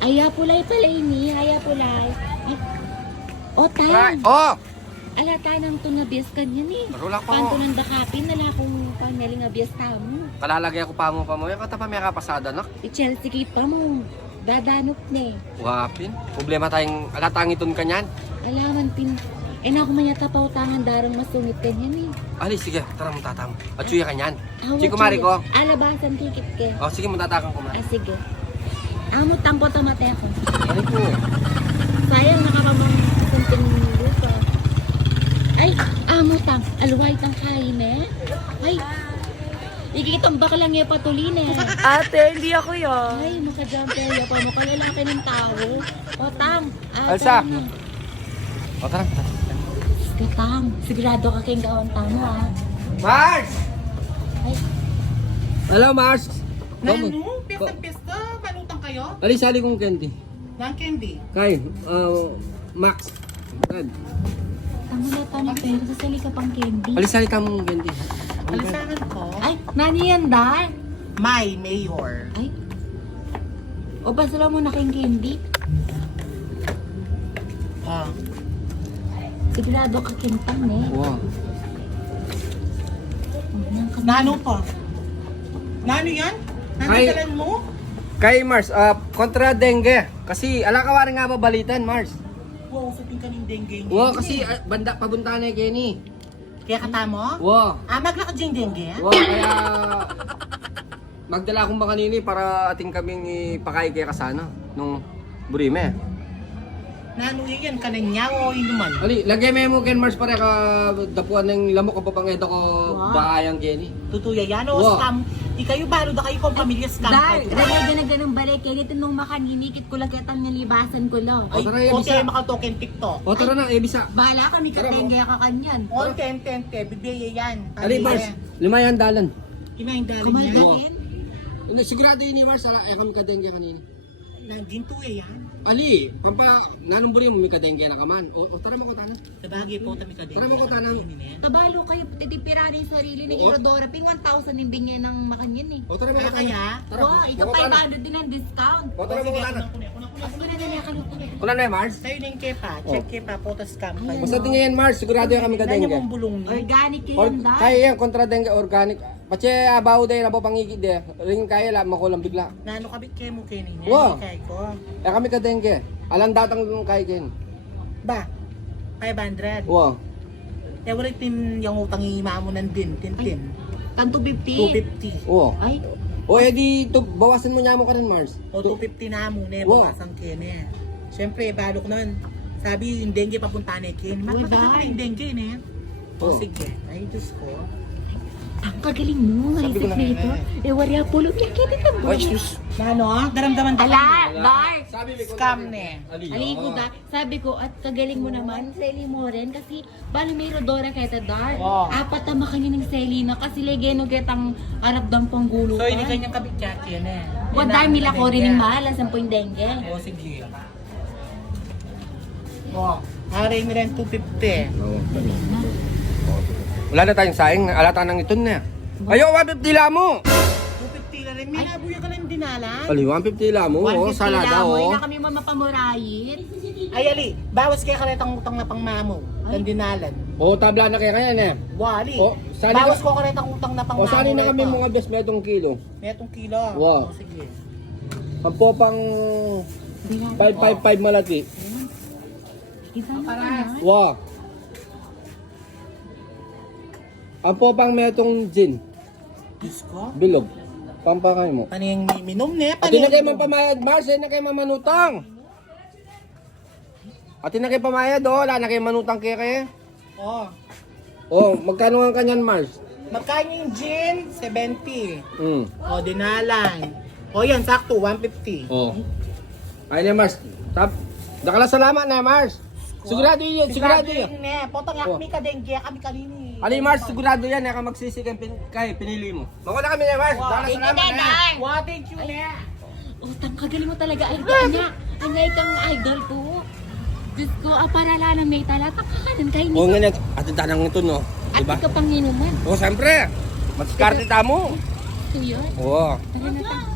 Aya pulay pala ini, aya pulay. Ay. O, Right. tan. Oh! Alata nang to na bias kanyan eh. Marula ko. Kanto nang dakapin, nala kong panyaling nga bias tamo. Kalalagay ako pa mo. Yung kata pa may kapasada nak. I-Chelsea kit pa mo. Dadanop ne. Wapin. Problema tayong agatangiton kanyan. Alaman pin. Eh na ako manyata pa utangan darang masungit kanyan eh. Ali, sige. Tara mong tatang. At suya kanyan. Awa, Sige, kumari ko. Alabasan kikit ke. Oh, sige, mong tatakang kumari. Ah, sige. Amo tangko tamate ako. Ali po. Sayang nakapamang kunting lupa. Ay, amo tang. Alway tang kain eh. Ay, ikikitang baka lang yung patulin eh. Ate, hindi ako yun. Ay, makajumper ya pa mo. Kaya laki ng tao. O, tang. Alsa. O, tara. Sige, tang. Sigurado ka kayong gawang tamo, ah. Mars! Ay, Hello, Mars. Nanu, pista-pista, manutang kayo? Ali, sali kong candy. Ng candy. Kay, Max. Red. tamo na tanong pero sasali ka pang candy. Ali, sali tamong candy. Alisangan ko, Ay, nani yan, Dar? my mayor. Ay. O, basala mo na kayong candy. Oh. Sigurado ka kintang, eh. Wow. Nano po? Nano yan? Ay. Nandiyan mo? Kay Mars, kontra dengue. Kasi, ala ka waring nga babalitan, Mars. Wow, sa tingkaning dengue niya. Wow, kasi banda pabunta na Kenny. Kaya kata mo? Wow. Maglakad yung dengue? Wow, kaya magdala akong baka nini para ating kaming ipakay kay kasana nung burime. Nano yan, kananya o inuman? Ali, lagay mo Ken Mars para ka dapuan ng lamok ko papangeda ko Wow. bahayang Kenny. Tutuya yan o Wow. scam. Di kayo balo na kayo kung pamilya scam Dar, kayo. dahil na ganang balik. Kaya dito nung makaninikit ko lang kitang nalibasan ko lang. Ay, O, tara, yan, o bisa. kaya makatoken TikTok. O tara na, ebisa. Bahala kami katengge ka kanyan. O, tente, bibigay yan. Ali Mars, limayan dalan. Kinahin dali niya. Kumaldahin. Sigurado yun ni Mars, ay kami kadengge kanina. Nandito yan. Ali, pampa, nanumburi mo may kadengge na kaman. O tara mo ko tanan. Sa bagay po, kami ka Tara mo ko tanan. Kabalo kayo titipira ng sarili ni Oo. Irodora. Ping 1,000 yung bingyan ng makanyan eh. O tara mo ko tanan. Kaya? Tara, Wow, ito mo ko tanan. 500 din ang discount. O tara mo ko tanan. Ako na nalakaluto. Kuna na Mars? Sa'yo na yung kepa. Check kepa, potas scam kayo. Basta tingin yan Mars, sigurado yan kami Kanya kadengge. mong bulong ni. Organic Or, yan, Dar. kaya yan, kontra dengue organic. Pache abaw day na po pangigid de. Ring kaya la makulang bigla. Nano kabit kayo mo kayo niya. Wow. Kaya ko. Ya kami ka dengue. Alang datang nung kay ken. Ba? 500. Wow. Eh wala tin yung utang ima mo ng din. Tin. Kan 250. 250. Oo. Ay, O edi to bawasan mo niya mo kanan Mars. O 250 na mo na Wow. bawasan kayo na. Siyempre, balok nun. Sabi yung dengue papunta na kayo. Wala. Magpapagod yung dengue na yan. O Oh. sige. Ay, Diyos ko. ang kagaling mo. Sabi ko Maisip na na nga ito. eh. Eh, wari pulo. Yan, kaya dito. Ay, sus. Nano, daramdaman ka. Ala, Dar. Sabi mo Scam na eh. Aligo da. Sabi ko, at kagaling mo naman, Sally mo rin. Kasi, bali may Rodora kaya Dar. Oh. Apat na makanya ng Selena. Kasi legeno kitang arap dang panggulo. So, hindi kanyang kabit yan eh. O, Dar, mila ko rin yung mahal. Asan po yung dengue? O, sige. O, aray mo rin 250. Wala na tayong saing, alata nang iton na. Ayo 150 la mo. 250 na rin. May nabuya ka lang dinalan. Ali 150 la mo. Oh, 150 salada lang, oh. na kami mamapamurayin. Ay, Ali, bawas kaya karetang utang na pang mamo. Ng dinalan. O tabla na kaya kaya na. Wali. O, sali bawas ka- ko karetang utang na pang O mamo. sali na kami rito. mga best metong kilo. Metong kilo. Wow. O, sige. Ampo pang 555 malati. Isa na Para. Wow. Ampo pang metong gin. Diyos ko. Bilog. Pampakay mo. Ano yung minom niya? At na kayo mapamayad, Mars, na kayo mamanutang. At na kayo pamayad, oh, wala na kayo manutang kaya kayo. O. Oh, magkano ang kanyan, Mars? Magkano yung gin? 70. Hmm. O, dinalan. O, yan, sakto. 150. Oh. Ayun na, Mars. Tap. Dakala salamat na, Mars. Sigurado yun, sigurado yun. Ne, potong Oh. yakmi ka din. Kaya kami kanini. Ali, Mars, sigurado yan, naka magsisigan kay pinili mo. Magkala kami na, Mars. Dakala salamat na. Wow, thank you, ne. Utang, kagaling mo talaga. Idol niya. Ang kang idol ko. Diyos ko, parala ng may talata. Kakanan kayo Oo nito. nga na, atin tanang ito, no? At Diba? ikaw pang inuman. Oo, siyempre. Matiskarte tamo. Ito yun. Oo. Tara na tayo.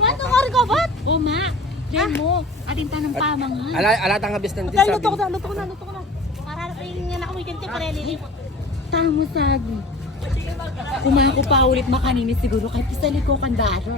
Ba't ang ka ba't? O ma, Diyan mo. Ating tanong pamangan. Alata nga bistan din Dahil sabi. luto ko na. Para rin nga na ako ikinti para lili. Tamo sagi. Kumako pa ulit makaninis siguro kahit pisali ko kandaro.